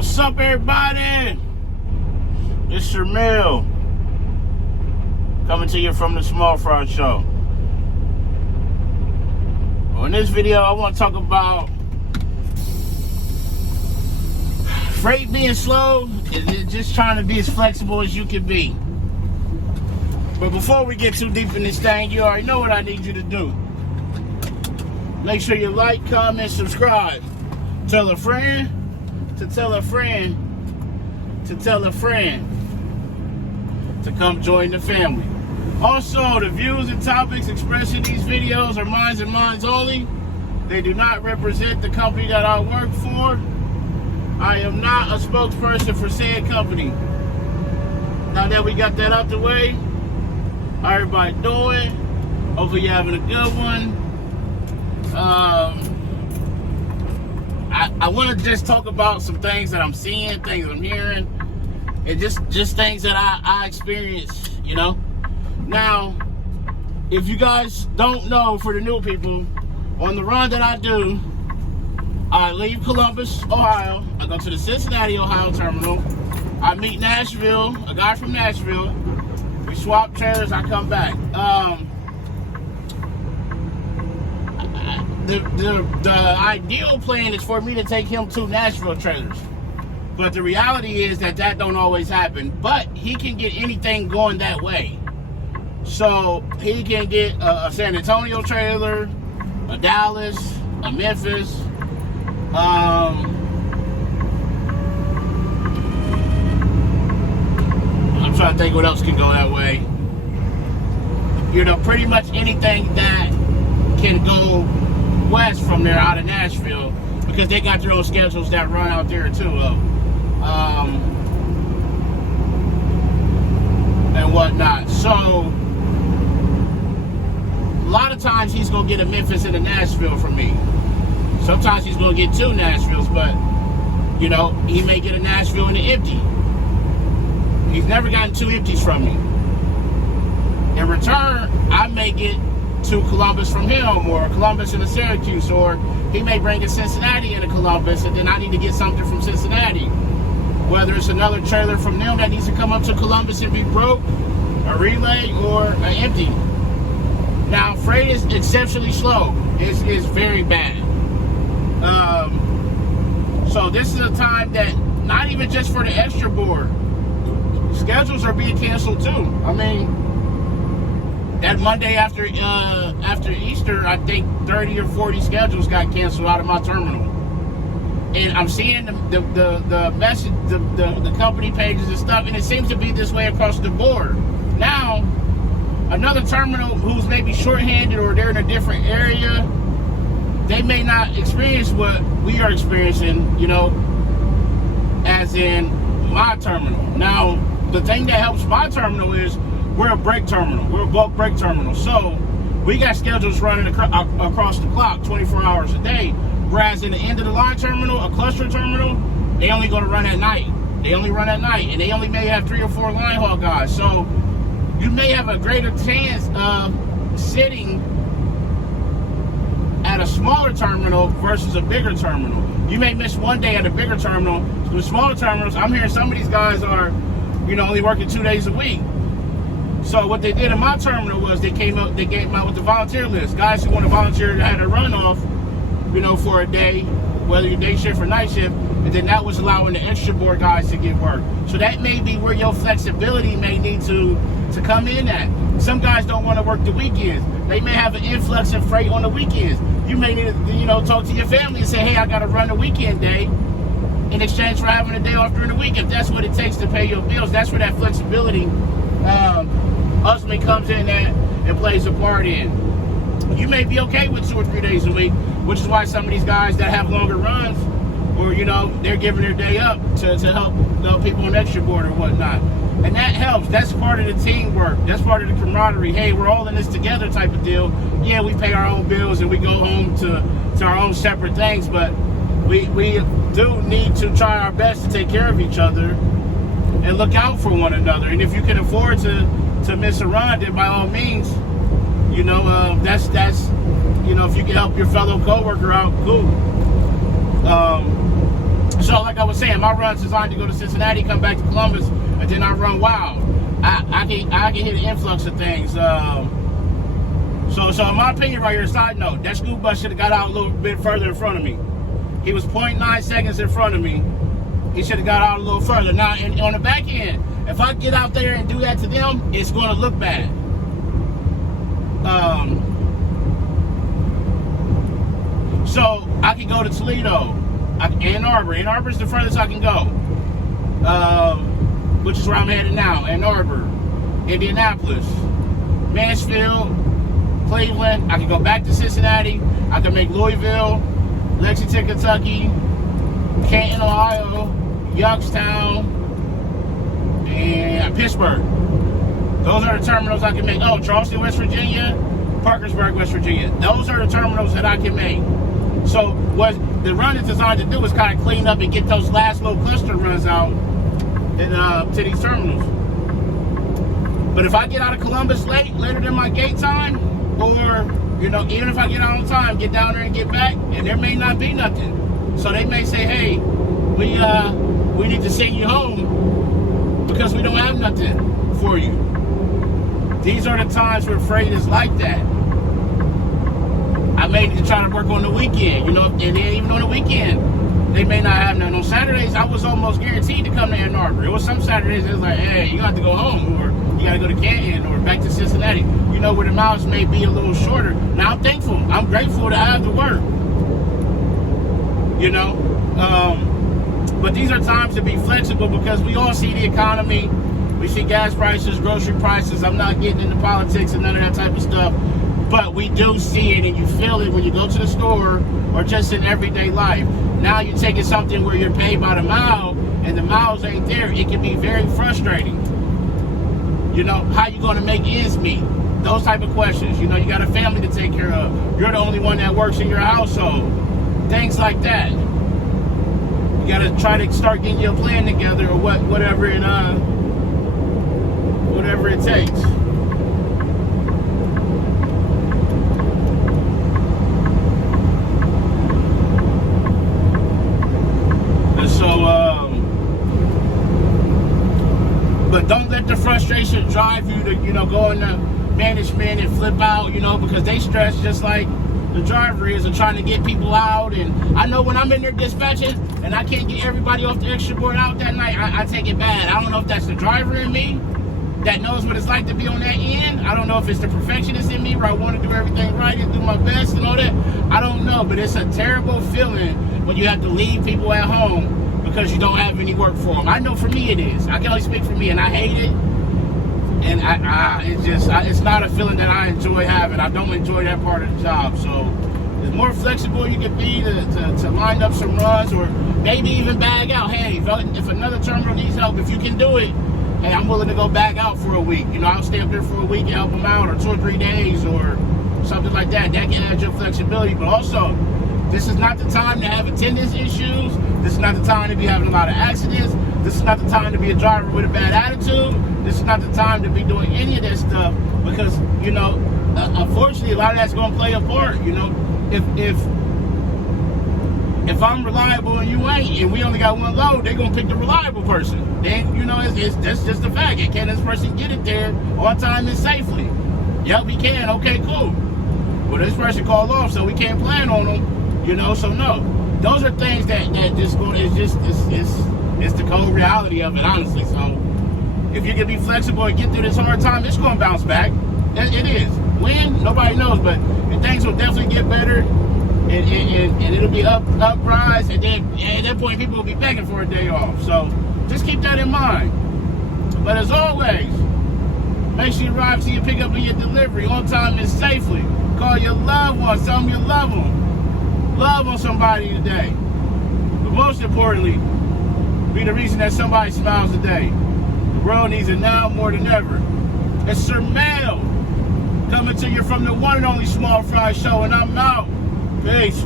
What's up, everybody? It's your Mill coming to you from the Small Fry Show. Well, in this video, I want to talk about freight being slow and just trying to be as flexible as you can be. But before we get too deep in this thing, you already know what I need you to do. Make sure you like, comment, subscribe. Tell a friend to tell a friend to tell a friend to come join the family. Also, the views and topics expressed in these videos are mine and mine only. They do not represent the company that I work for. I am not a spokesperson for said company. Now that we got that out the way, how everybody doing? Hopefully you're having a good one. I want to just talk about some things that I'm seeing, things I'm hearing, and just things that I experience, you know. Now, if you guys don't know, for the new people, on the run that I do, I leave Columbus, Ohio. I go to the Cincinnati, Ohio terminal. I meet Nashville, a guy from Nashville. We swap trailers, I come back. The ideal plan is for me to take him to Nashville trailers. But the reality is that don't always happen. But he can get anything going that way. So he can get a San Antonio trailer, a Dallas, a Memphis. I'm trying to think what else can go that way. You know, pretty much anything that can go west from there out of Nashville, because they got their own schedules that run out there too, and whatnot. So a lot of times he's gonna get a Memphis and a Nashville from me. Sometimes he's gonna get two Nashvilles, but you know, he may get a Nashville and an empty. He's never gotten two empties from me. In return, I may get to Columbus from him, or Columbus and a Syracuse, or he may bring a Cincinnati and a Columbus, and then I need to get something from Cincinnati. Whether it's another trailer from them that needs to come up to Columbus and be broke, a relay, or an empty. Now, freight is exceptionally slow. It's very bad. So this is a time that, not even just for the extra board, schedules are being canceled too. I mean, that Monday after Easter, I think 30 or 40 schedules got canceled out of my terminal. And I'm seeing the message, the company pages and stuff, and it seems to be this way across the board. Now, another terminal who's maybe shorthanded or they're in a different area, they may not experience what we are experiencing, you know, as in my terminal. Now, the thing that helps my terminal is we're a brake terminal. We're a bulk brake terminal. So we got schedules running across the clock 24 hours a day. Whereas in the end of the line terminal, a cluster terminal, they only going to run at night. They only run at night. And they only may have 3 or 4 line haul guys. So you may have a greater chance of sitting at a smaller terminal versus a bigger terminal. You may miss one day at a bigger terminal. The smaller terminals, I'm hearing some of these guys are, you know, only working 2 days a week. So what they did in my terminal was they came out with the volunteer list. Guys who want to volunteer had a runoff, you know, for a day, whether you're day shift or night shift, and then that was allowing the extra board guys to get work. So that may be where your flexibility may need to come in at. Some guys don't want to work the weekends. They may have an influx of freight on the weekends. You may need to, you know, talk to your family and say, hey, I got to run a weekend day in exchange for having a day off during the week. If that's what it takes to pay your bills, that's where that flexibility ultimately comes in and plays a part in. You may be okay with 2 or 3 days a week, which is why some of these guys that have longer runs, or you know, they're giving their day up to help, you know, people on extra board or whatnot. And that helps. That's part of the teamwork. That's part of the camaraderie. Hey, we're all in this together type of deal. Yeah, we pay our own bills and we go home to our own separate things, but we do need to try our best to take care of each other and look out for one another. And if you can afford to miss a run, then by all means, you know, that's you know, if you can help your fellow coworker out, cool. So like I was saying, my run's designed to go to Cincinnati, come back to Columbus, and then I run wild. I can hit an influx of things. So in my opinion right here, side note, that school bus should have got out a little bit further in front of me. He was 0.9 seconds in front of me. He should have got out a little further. Now, and on the back end, if I get out there and do that to them, it's going to look bad. So I can go to Toledo, Ann Arbor. Ann Arbor is the furthest I can go, which is where I'm headed now. Ann Arbor, Indianapolis, Mansfield, Cleveland. I can go back to Cincinnati. I can make Louisville, Lexington, Kentucky, Canton, Ohio, Youngstown, and Pittsburgh. Those are the terminals I can make. Oh, Charleston, West Virginia, Parkersburg, West Virginia. Those are the terminals that I can make. So what the run is designed to do is kind of clean up and get those last little cluster runs out and, to these terminals. But if I get out of Columbus later than my gate time, or even if I get out on time, get down there and get back, and there may not be nothing. So they may say, hey, we need to send you home because we don't have nothing for you. These are the times where freight is like that. I may need to try to work on the weekend, and then even on the weekend, they may not have none. On Saturdays, I was almost guaranteed to come to Ann Arbor. It was some Saturdays it was like, hey, you have to go home, or you got to go to Canton, or back to Cincinnati, where the miles may be a little shorter. Now, I'm thankful. I'm grateful to have the work, But these are times to be flexible because we all see the economy. We see gas prices, grocery prices. I'm not getting into politics and none of that type of stuff. But we do see it and you feel it when you go to the store or just in everyday life. Now you're taking something where you're paid by the mile and the miles ain't there. It can be very frustrating. How you going to make ends meet? Those type of questions. You got a family to take care of. You're the only one that works in your household. Things like that. You got to try to start getting your plan together or whatever it takes. But don't let the frustration drive you to, go into management and flip out, because they stress just like the driver is and trying to get people out. And I know when I'm in there dispatching and I can't get everybody off the extra board out that night, I take it bad. I don't know if that's the driver in me that knows what it's like to be on that end. I don't know if it's the perfectionist in me where I want to do everything right and do my best and all that. I don't know, but it's a terrible feeling when you have to leave people at home because you don't have any work for them. I know for me it is. I can only speak for me, and I hate it. And it's not a feeling that I enjoy having. I don't enjoy that part of the job. So the more flexible you can be to line up some runs or maybe even bag out. Hey, if another terminal needs help, if you can do it, hey, I'm willing to go back out for a week. I'll stay up there for a week and help them out, or 2 or 3 days or something like that. That can add your flexibility. But also, this is not the time to have attendance issues. This is not the time to be having a lot of accidents. This is not the time to be a driver with a bad attitude. This is not the time to be doing any of that stuff because, unfortunately, a lot of that's going to play a part. If I'm reliable and you ain't, and we only got one load, they're going to pick the reliable person. Then, that's just a fact. And can this person get it there on time and safely? Yep, we can. Okay, cool. Well, this person called off, so we can't plan on them. So no, those are things that just go. It's the cold reality of it, honestly. So if you can be flexible and get through this hard time, it's going to bounce back. It is. When? Nobody knows, but things will definitely get better, and it'll be uprise, and then at that point people will be begging for a day off. So just keep that in mind. But as always, make sure you arrive to your pickup and your delivery on time and safely. Call your loved ones, tell them you love them. Love on somebody today. But most importantly, be the reason that somebody smiles today. The world needs it now more than ever. It's Sir Mail coming to you from the one and only Small Fry Show, and I'm out. Peace.